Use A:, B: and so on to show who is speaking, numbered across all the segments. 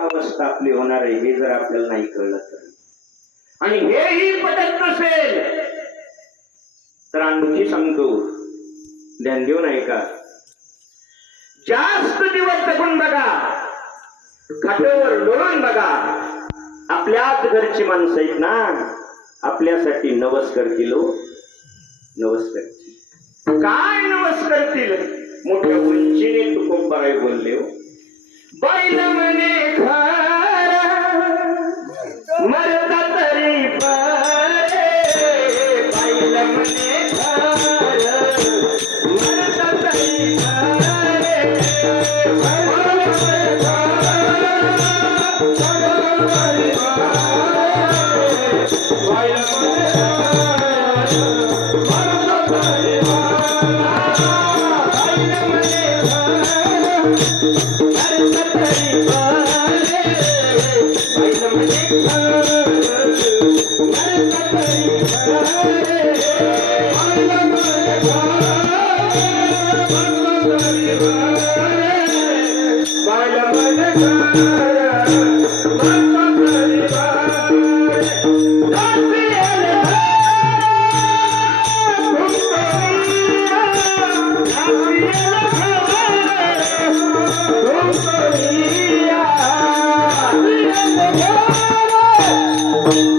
A: अवस्था आपली होणार आहे हे जर आपल्याला नाही कळलं तर. आणि हेही पटत नसेल तर आणखी सांगतो ध्यान देऊ ऐका. का जास्त दिवस जगून बघा खाट्यावर डोळून बघा. आपल्याच घरची माणसं आहेत ना आपल्यासाठी नवस करतील नवस करतील काय नवस करतील मोठ्या उंचीने तुकोबाराय बोलले हो. बैल म्हणे भक्ती जर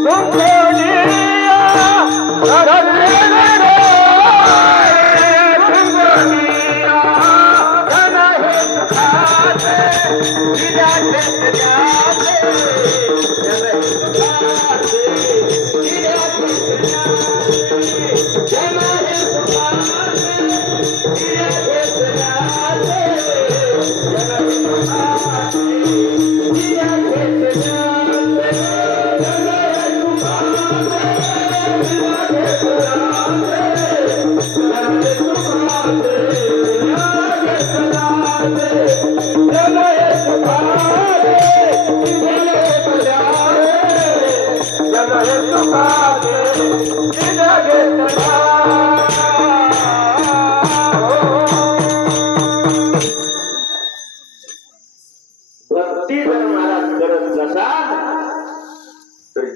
A: महाराज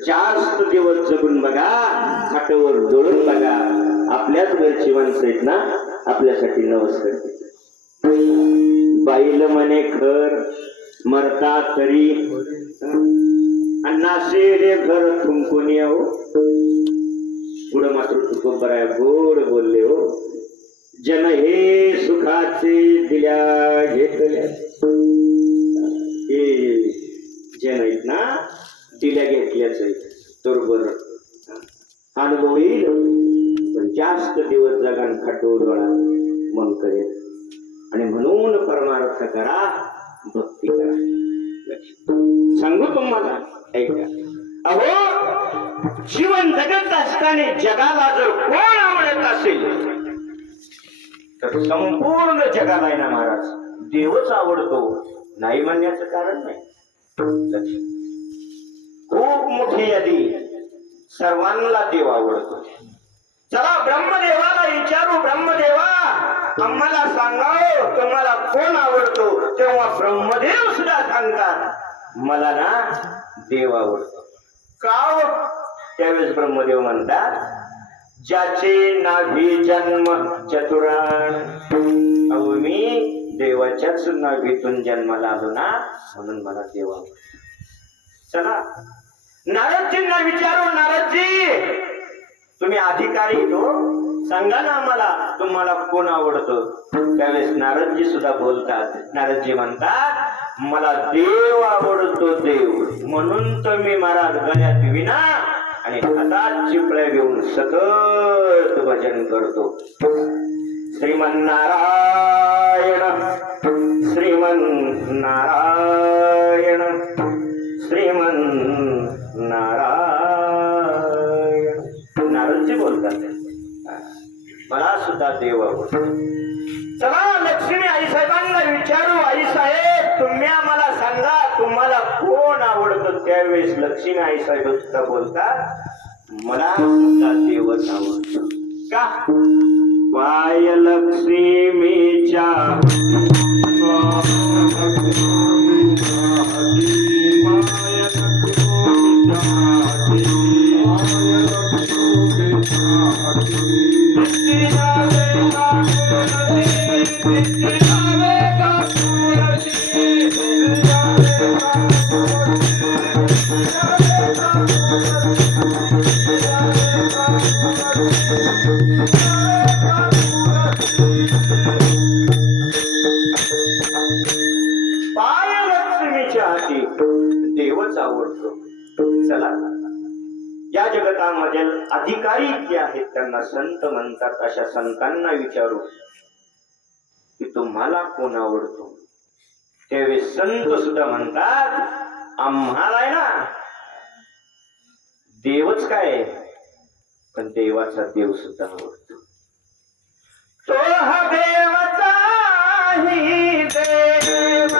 A: जास्त दिवस जगून बघा खाटवर जोडून बघा. आपल्याच घरची माणसं आहेत ना? आपल्यासाठी नवस करते बाईल म्हणे घर मरता तरी. अन्नासे रे घर थुंकून हो पुढं मात्र तुक बराय गोड बोलले हो. जन हे सुखाचे दिल्या घेतल्या. हे जन आहेत ना दिल्या घेतल्याच आहेत बरोबर अनुभव येईल? जास्त दिवस जगान खटोर मन करेल आणि म्हणून परमार्थ करा भक्ती करा. सांगू तुम्हाला? ऐका. अहो जीवन जगत असताना जगाला जर कोण आवडत असेल तर संपूर्ण जगाला आहे ना महाराज देवच आवडतो. नाही म्हणण्याचं कारण नाही. खूप मोठी यादी सर्वांना देव आवडतो. चला ब्रह्मदेवाला विचारू ब्रह्मदेवा आम्हाला सांगाव तुम्हाला कोण आवडतो? तेव्हा ब्रह्मदेव सुद्धा सांगतात मला ना देव आवडतो. का हो? त्यावेळेस ब्रह्मदेव म्हणतात ज्याचे नाभी जन्म चतुराण. अहो मी देवाच्याच नाभीतून जन्माला आलो ना म्हणून मला देव आवडतो. चला. नारदजींना विचारू नारदजी तुम्ही अधिकारी हो. सांगा ना आम्हाला तुम्हाला कोण आवडतं? त्यावेळेस नारदजी सुद्धा बोलतात. नारदजी म्हणतात मला देव आवडतो देव. म्हणून तर मी महाराज गळ्यात विना आणि हातात चिपळ्या घेऊन सतत भजन करतो. श्रीमन्नारायण श्रीमन नारायण श्रीमन नारायण बोलतात मला सुद्धा देव आवडतो. चला लक्ष्मी आई साहेबांना विचारू आई साहेब तुम्ही आम्हाला सांगा तुम्हाला कोण आवडतं? त्यावेळेस लक्ष्मी आई साहेब सुद्धा बोलतात मला सुद्धा देवच आवडतं. का? पाय लक्ष्मीच्या Thank you. संत म्हणतात अशा संतांना विचारू की तुम्हाला कोण आवडतो? त्यावेळी संत सुद्धा म्हणतात आम्हाला आहे ना देवच काय पण देवाचा देव सुद्धा आवडतो. तो हा देवाचा ही देव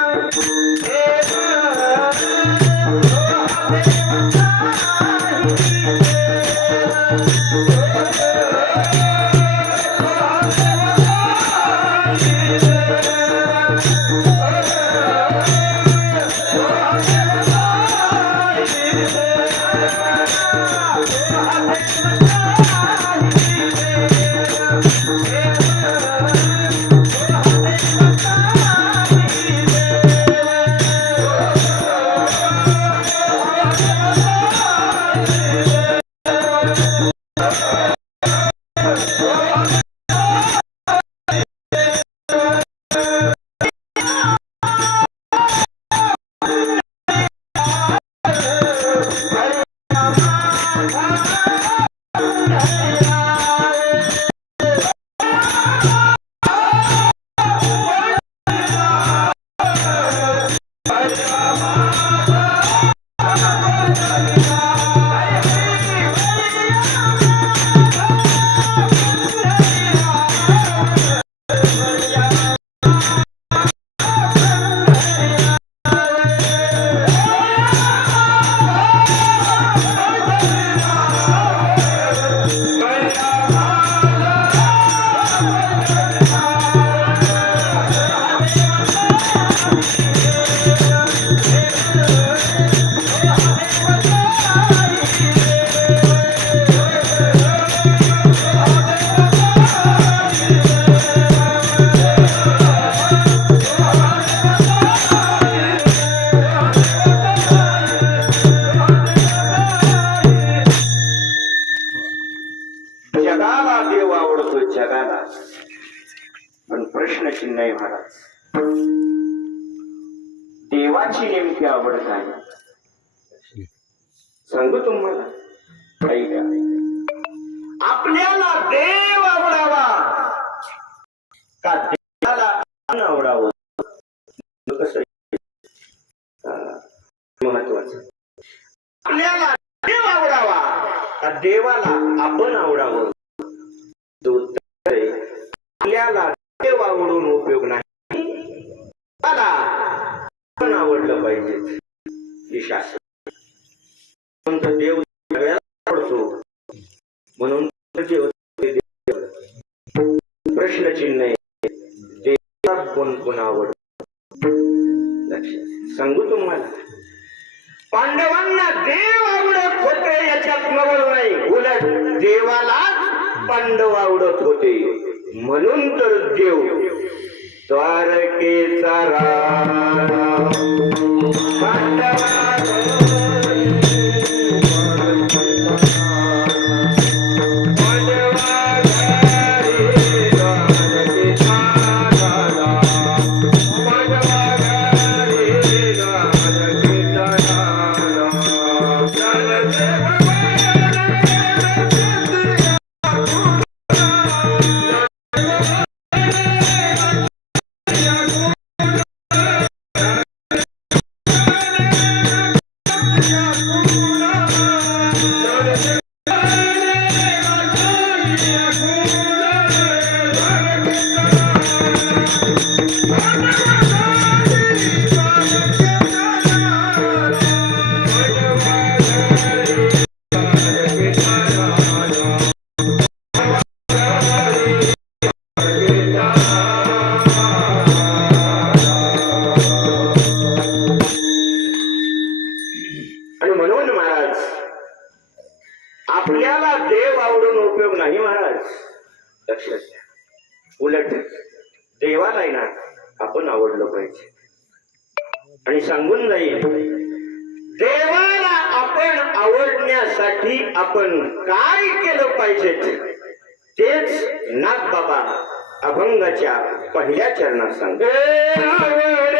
A: आवडावं. कसं महत्वाचं. आपल्याला देव आवडावा. देवाला आपण आवडावं तो उत्तर आहे, आपल्याला देव आवडून उपयोग नाही मला आपण आवडलं पाहिजे हे शास्त्र म्हणतो देव सगळ्याला आवडतो म्हणून देव ते देव. प्रश्नचिन्ह आहे देवाला कोण कोण आवडत लक्षात सांगू तुम्हाला. पांडवांना देव आवडत होते याच्यात नवल नाही. उलट देवाला पांडव आवडत होते. म्हणून तर देव द्वारकेचा राम. पांडवा आणि सांगून जाईल देवाला आपण आवडण्यासाठी आपण काय केलं पाहिजे? तेच नाथ बाबा अभंगाच्या पहिल्या चरणात सांग देवा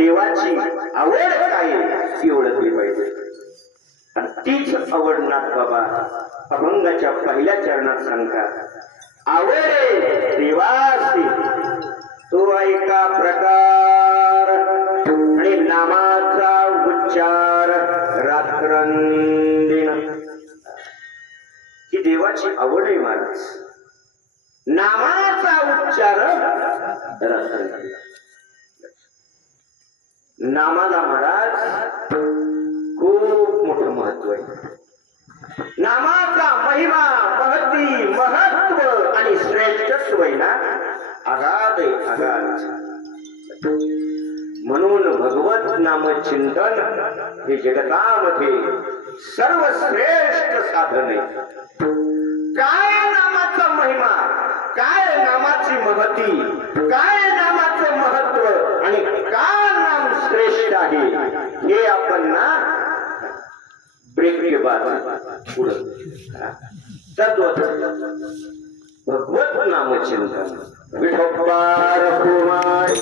A: देवाची आवड काय ती ओळखली पाहिजे. आणि तीच आवडणार बाबा अभंगाच्या पहिल्या चरणात सांगतात. आवडे देवासी तो ऐका प्रकार आणि नामाचा उच्चार रात्रंदिन. ही देवाची आवड आहे महाराज नामाचा उच्चार रात्रंदिन. नामाला महाराज खूप मोठं महत्त्व आहे. नामाचा महिमा महती महत्त्व आणि श्रेष्ठत्व आहे ना? अगाध अगाध. म्हणून भगवत नाम चिंतन हे जगतामध्ये सर्वश्रेष्ठ साधन आहे. काय नामाचा महिमा? काय नामाची महती? काय नामाचं महत्त्व आणि का पुढं तत्व भगवत नाम चिंतन विठोबार कुमार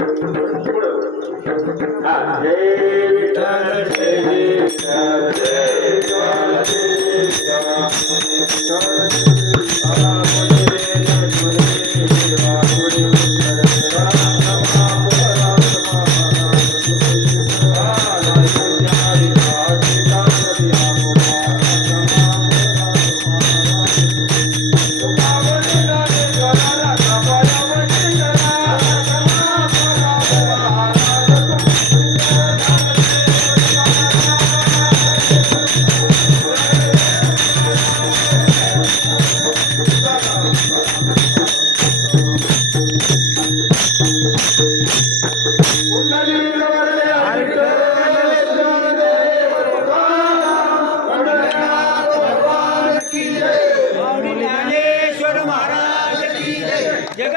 A: ఇప్పుడు జై విఠల జై విఠల